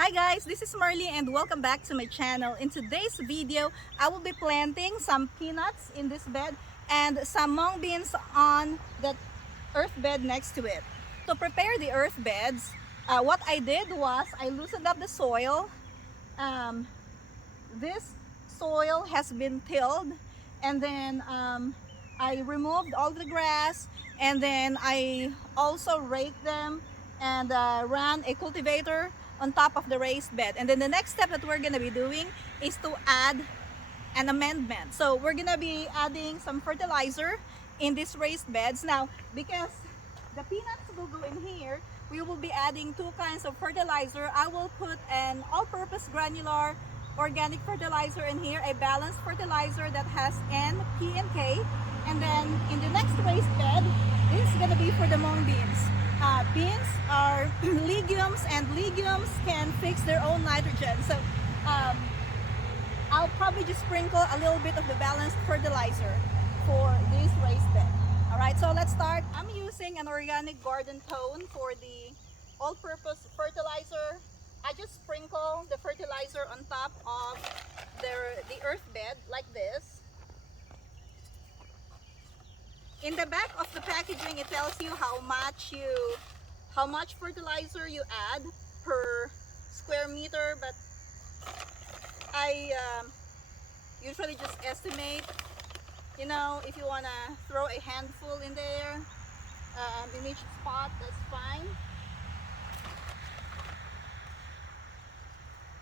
Hi guys, this is Marley and welcome back to my channel. In today's video, I will be planting some peanuts in this bed and some mung beans on the earth bed next to it. To prepare the earth beds, what I did was I loosened up the soil. Um, this soil has been tilled, and then I removed all the grass, and then I also raked them and ran a cultivator on top of the raised bed. And then the next step that we're gonna be doing is to add an amendment. So we're gonna be adding some fertilizer in these raised beds. Now, because the peanuts will go in here, we will be adding two kinds of fertilizer. I will put an all-purpose granular organic fertilizer in here, a balanced fertilizer that has N, P, and K. And then in the next raised bed, this is gonna be for the mung beans. Beans are legumes, and legumes can fix their own nitrogen. So I'll probably just sprinkle a little bit of the balanced fertilizer for this raised bed. All right, so let's start. I'm using an organic garden tone for the all-purpose fertilizer. I just sprinkle the fertilizer on top of the earth bed like this. In the back of the packaging, it tells you how much fertilizer you add per square meter, but I usually just estimate. You know, if you want to throw a handful in there in each spot, that's fine.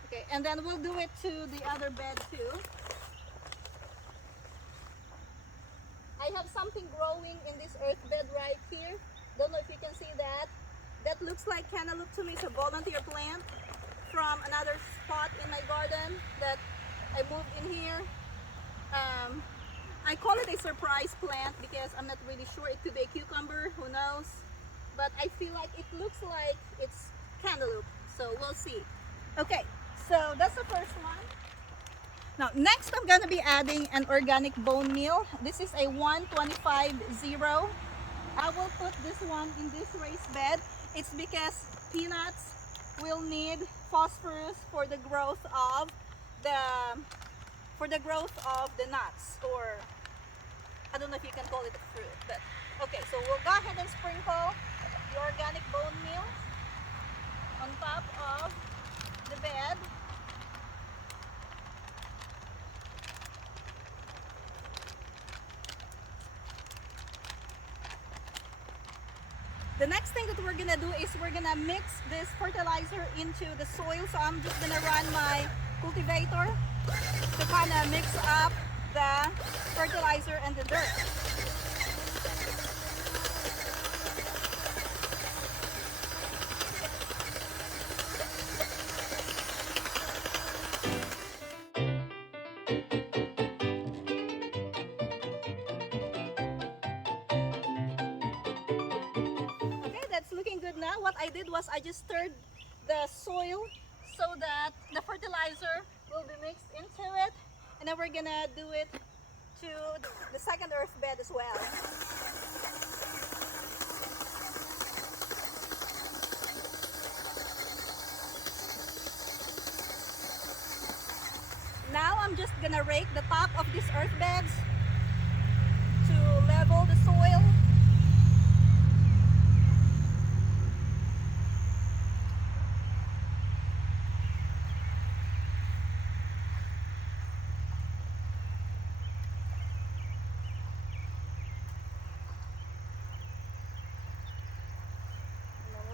Okay, and then we'll do it to the other bed too. I have something growing in this earth bed right here. Don't know if you can see that. That looks like cantaloupe to me. It's a volunteer plant from another spot in my garden that I moved in here. I call it a surprise plant because I'm not really sure. It could be a cucumber, who knows? But I feel like it looks like it's cantaloupe, so we'll see. Okay, so that's the first one. Now, next I'm gonna be adding an organic bone meal. This is a 125-0. I will put this one in this raised bed. It's because peanuts will need phosphorus for the growth of the nuts, or I don't know if you can call it a fruit, but okay, so we'll go ahead and sprinkle the organic bone meal on top of the bed. The next thing that we're gonna do is we're gonna mix this fertilizer into the soil. So I'm just gonna run my cultivator to kind of mix up the fertilizer and the dirt. Okay, that's looking good now. What I did was I just stirred the soil so that the fertilizer will be mixed into it, and then we're gonna do it to the second earth bed as well. Now I'm just gonna rake the top of these earth beds to level the soil.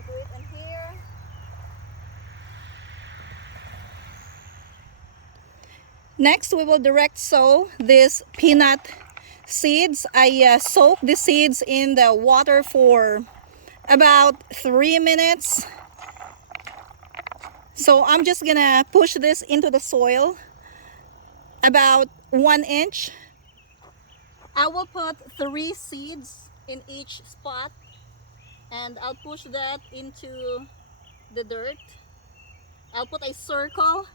Do it in here. Next, we will direct sow these peanut seeds. I soak the seeds in the water for about 3 minutes. So I'm just gonna push this into the soil about 1 inch. I will put 3 seeds in each spot, and I'll push that into the dirt. I'll put a circle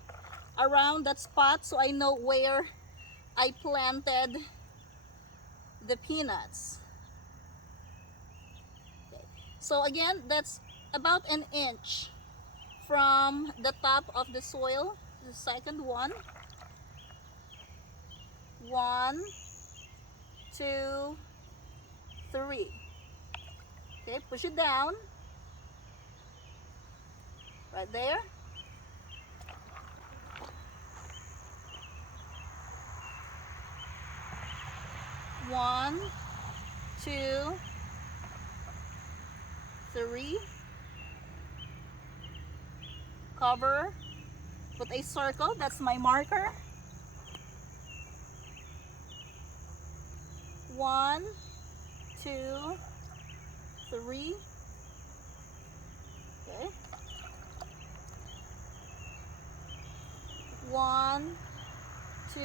around that spot so I know where I planted the peanuts. Okay. So again, that's about 1 inch from the top of the soil. The second one. 1, 2, 3. Okay, push it down. Right there. One, 2, 3. Cover. Put a circle. That's my marker. 1, 2, 3. Okay. 1, 2, 3.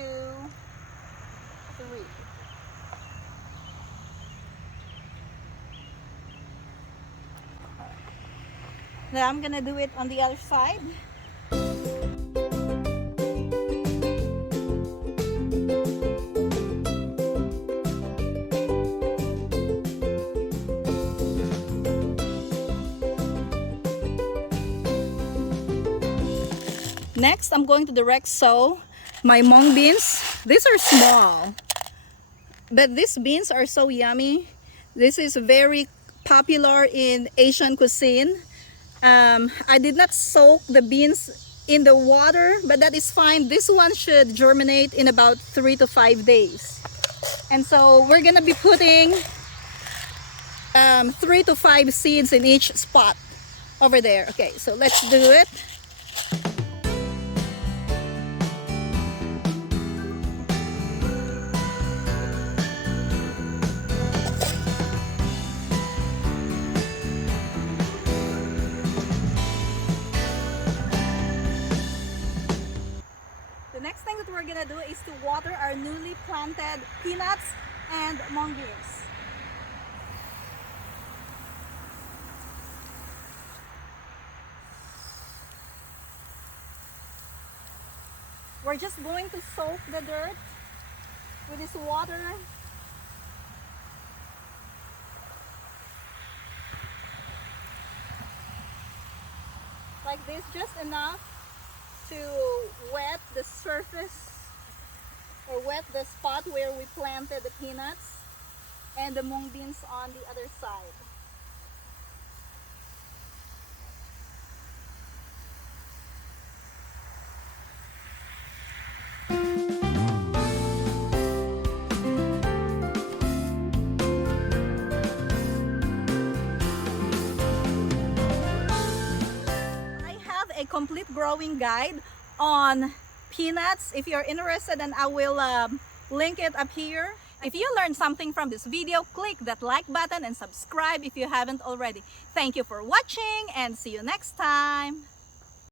Now I'm gonna do it on the other side. Next, I'm going to direct sow my mung beans. These are small, but these beans are so yummy. This is very popular in Asian cuisine. I did not soak the beans in the water, but that is fine. This one should germinate in about 3 to 5 days. And so we're gonna be putting 3 to 5 seeds in each spot over there. Okay, so let's do it. The next thing that we're gonna do is to water our newly planted peanuts and mung beans. We're just going to soak the dirt with this water. Like this, just enough to wet the surface or wet the spot where we planted the peanuts and the mung beans on the other side. A complete growing guide on peanuts. If you're interested, then I will link it up here. If you learned something from this video, click that like button and subscribe if you haven't already. Thank you for watching and see you next time.